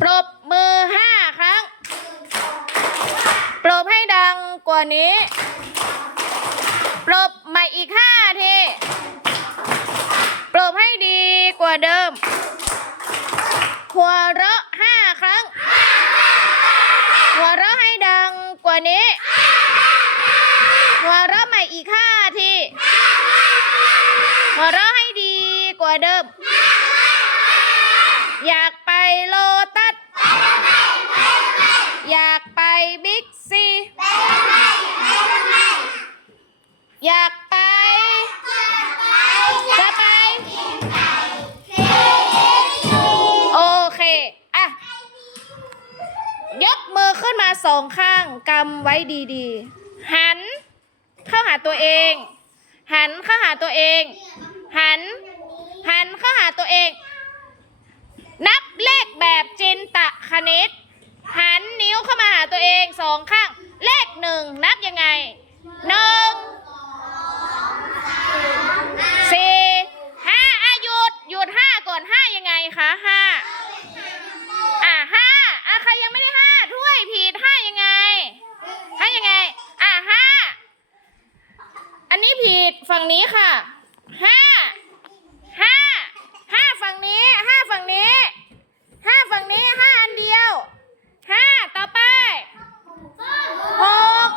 ปรบมือห้าครั้ง ปรบให้ดังกว่านี้ ปรบใหม่อีกห้าที ปรบให้ดีกว่าเดิม หัวเราะห้าครั้ง หัวเราะให้ดังกว่านี้ หัวเราะใหม่อีกห้าที หัวเราะให้ดีกว่าเดิม อยากไปโลตัส อยากไปบิ๊กซี อยากไป จะไป โอเค อะ ยกมือขึ้นมาสองข้างกำไว้ดีๆ หัน เข้าหาตัวเอง หันเข้าหาตัวเอง หัน หันเข้าหาตัวเอง นับเลขแบบจินตะคณิต หันนิ้วเข้ามาหาตัวเองสองข้าง เลขหนึ่งนับยังไงหนึ่งสี่ห้าอะหยุดหยุดห้าก่อนห้ายังไงคะห้าอะห้าอะใครยังไม่ได้ห้าด้วยผิดห้ายังไงห้ายังไง อะห้าอันนี้ผิดฝั่งนี้ ค่ะห้าห้าห้าฝั่งนี้ห้าฝั่งนี้ห้าฝั่งนี้ห้าอันเดียวห้าต่อไปหก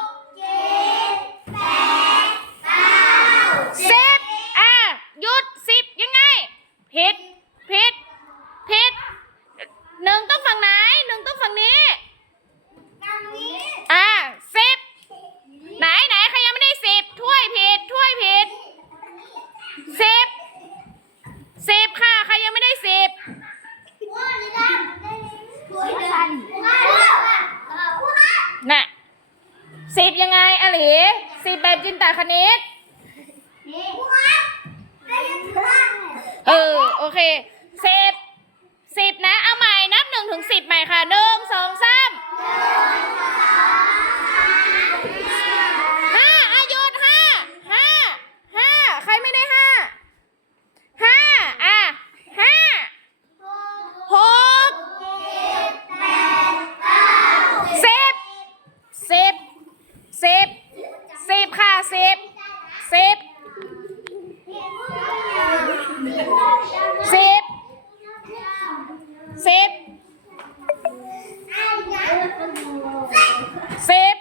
สิบอะหยุดสิบยังไงผิดผิดผิดหนึ่งต้องฝั่งไหนหนึ่งต้องฝั่งนี้ อะสิบไหนไหนใครยังไม่ได้สิบถ้วยผิดถ้วยผิดสิบสิบค่ะใครยังไม่ได้สิบน่ะสิบยังไงอะหลี สิบแบบจินตาคณิตเออโอเคสิบสิบนะ เอาใหม่นับหนึ่งถึงสิบใหม่ค่ะหนึ่งสองสามห้าอายุดห้าห้าห้าใครไม่ได้ห้าห้าอะห้าหกสิบสิบสิบสิบค่ะสิบสิบสิบสิบสิบ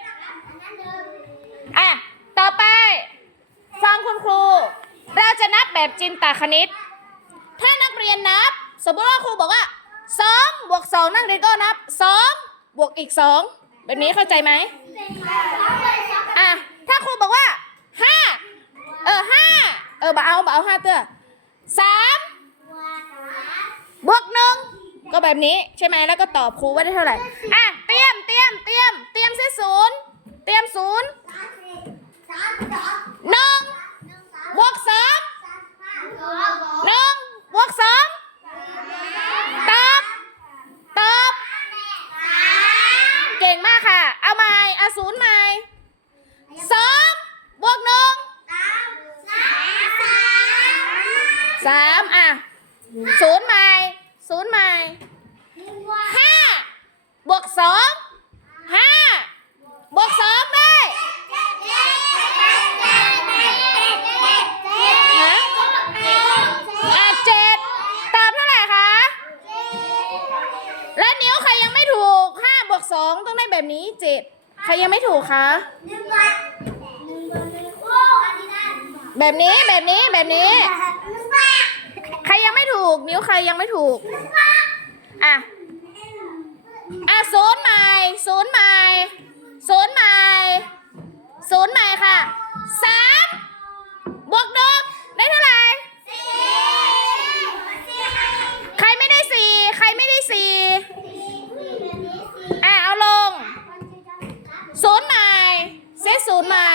อะ ต่อไป ฟังคุณครู เราจะนับ แบบจินตคณิต ถ้านักเรียนนับ สมมติว่าครูบอกว่าสองบวกสองนักเรียนก็นับสองบวกอีกสองแบบนี้เข้าใจไหมอะถ้าครูบอกว่าห้าเออห้าเออบ่เอาบ่เอาห้าเตื้อสามบวกหนึ่งก็แบบนี้ใช่ไหมแล้วก็ตอบครูว่าได้เท่าไหร่อะเตรียมเตรียมเตรียมเตรียมเส้ศูนย์เตรียมศูนย์หนึ่งบวกสอง หนึ่งบวกสองตอบตอบเก่งมากค่ะ เอาใหม่เอาศูนย์ใหม่สองบวกหนึ่งสามอะศูนย์ใหม่ศูนย์ใหม่ห้าบวกสอง ครยังไม่ถูกคะแบบนี้แบบนี้แบบนี้ ใครยังไม่ถูก นิ้วใครยังไม่ถูก อะ อะศูนย์ใหม่ศูนย์ใหม่ศูนย์ใหม่ศูนย์ใหม่ค่ะสามบวกหนึ่งได้เท่าไหร่ ใครไม่ได้สี่ใครไม่ได้สี่อะเอาลงศูนย์ใหม่เซตศูนย์ใหม่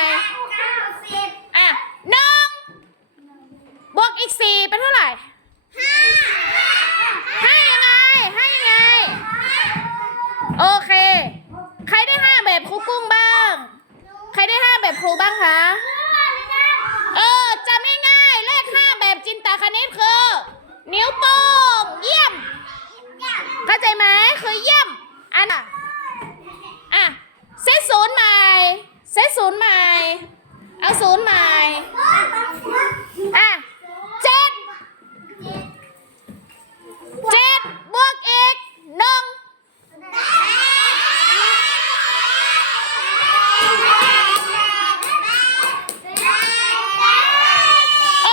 อะหนึ่งบวกอีกสี่เป็นเท่าไหร่ห้ายังไงห้ายังไง โอเค ใครได้ห้าแบบครูกุ้งบ้าง ใครได้ห้าแบบครูบ้างคะ เออจำง่ายๆเลขห้าแบบจินตคณิตคือ นิ้วโป้งเยี่ยมเข้า ใจไหมคือเยี่ยม อันน่ะอะ เซตศูนย์ใหม่ เซตศู นย์ใหม่ เอาศูนย์ใหม่ อะเจ็ดเจ็ดบวกอีกหนึ่งเอ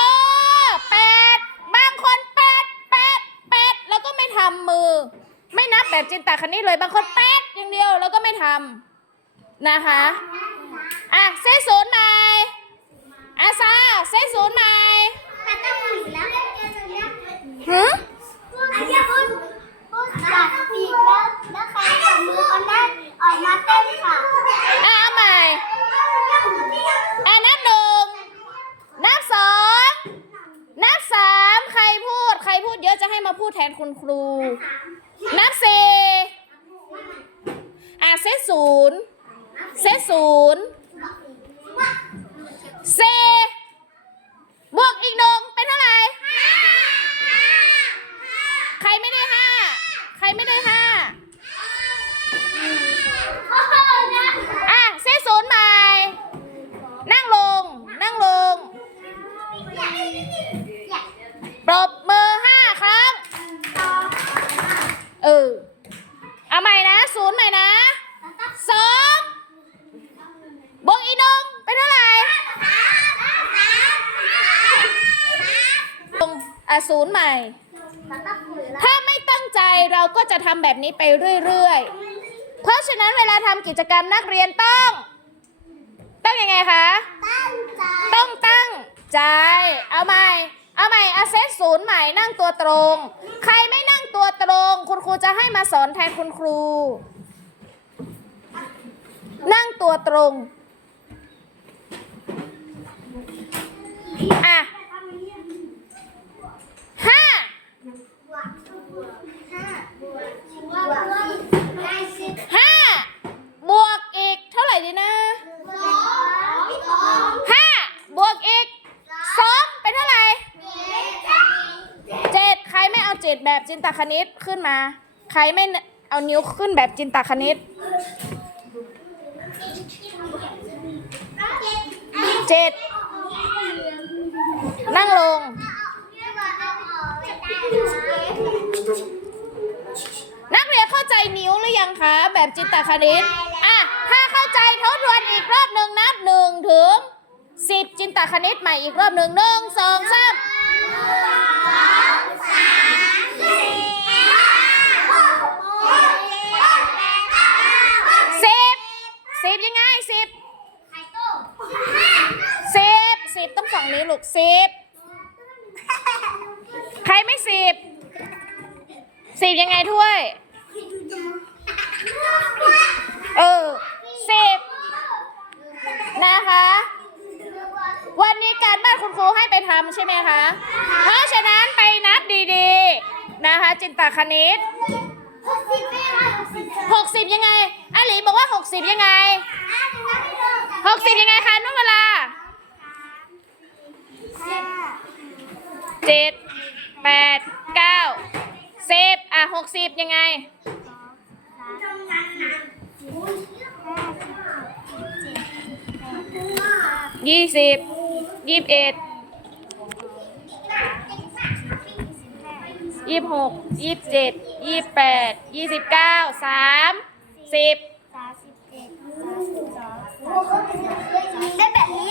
อแปดบางคนแปดแปดแปดแล้วก็ไม่ทำมือ ไม่นับแบบจินตคณิตเลยบางคนแปดอย่างเดียวแล้วก็ไม่ทำนะคะ อะเซตศูนย์ใหม่อาซาเซตศูนย์ใหม่หืมอะเอาใหม่อะนับหนึ่งนับสองนับสามใครพูด ใครพูดเยอะจะให้มาพูดแทนคุณครู นับสี่อะเซตศูนย์เซตศูนย์ สี่บวกอีกหนึ่งเป็นเท่าไหร่ ใครไม่ได้ห้า ใครไม่ได้ห้า อะเซตศูนย์ใหม่ นั่งลง นั่งลง ปรบมือห้าครั้ง เออ เอาใหม่นะ ศูนย์ใหม่นะ สองบวกอีกหนึ่งเป็นเท่าไหร่ลง อะศูนย์ใหม่ ถ้าไม่ตั้งใจเราก็จะทำแบบนี้ไปเรื่อยๆ เพราะฉะนั้นเวลาทำกิจกรรมนักเรียนต้อง ต้องยังไงคะ ต้องตั้งใจ เอาใหม่ เอาใหม่อาเซตศูนย์ใหม่นั่งตัวตรง ใครไม่นั่งตัวตรง คุณครูจะให้มาสอนแทนคุณครู นั่งตัวตรง อะห้า ห้าบวกอีกเท่าไหร่ดีนะห้าบวกอีกสองเป็นเท่าไหร่เจ็ดใครไม่เอาเจ็ดแบบจินตคณิตขึ้นมา ใครไม่เอานิ้วขึ้นแบบจินตคณิตเจ็ดนั่งลง นเข้าใจนิ้วหรือยังคะ แบบจินตคณิตอะถ้าเข้าใจทบทวนอีกรอบหนึ่งนับหนึ่งถึงสิบจินตคณิตใหม่อีกรอบหนึ่งหนึ่งสองสามสิบสิบยังไงสิบสิบสิบต้องฝั่งนี้ลูกสิบใครไม่สิบสิบยังไงถ้วย เออสิบนะคะ วันนี้การบ้านคุณครูให้ไปทำใช่ไหมคะ เพราะฉะนั้นไปนับดีๆนะคะ จินตคณิต60ยังไงอาหลีบอกว่า60ยังไง60ยังไงคะนุ่นเวลาเจ็ดแปดเก้าสิบอะหกสิบยังไงยี่สิบยี่สิบเอ็ด ยี่สิบหกยี่สิบเจ็ดยี่สิบแปดยี่สิบเก้าสามสิบสามสิบเจ็ด้แบบนี้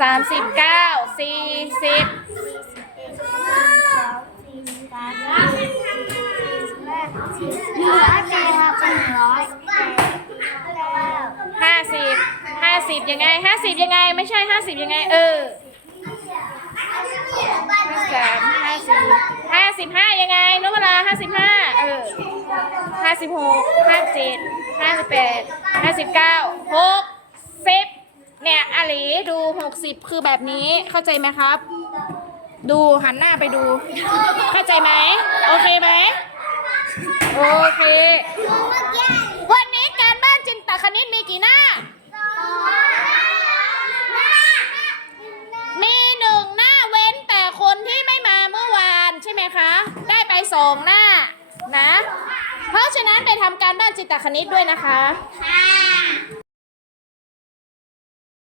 สามสิบเก้าสี่สิบห้าสิบห้าสิบยังไงห้าสิบยังไง ไม่ใช่ห้าสิบยังไง เออาสามห้าสิบห้าสิบห้ายังไงนกเวลาห้าสิบห้าเออห้าสิบหกห้าเจ็ดห้าสิบแปดห้าสิบเก้าหกสิบเนี่ยอาลีดูหกสิบคือแบบนี้เข้าใจไหมครับ ดูหันหน้าไปดู เข้าใจไหมโอเคไหมโอเค การบ้านจิตตคณิตด้วยนะคะ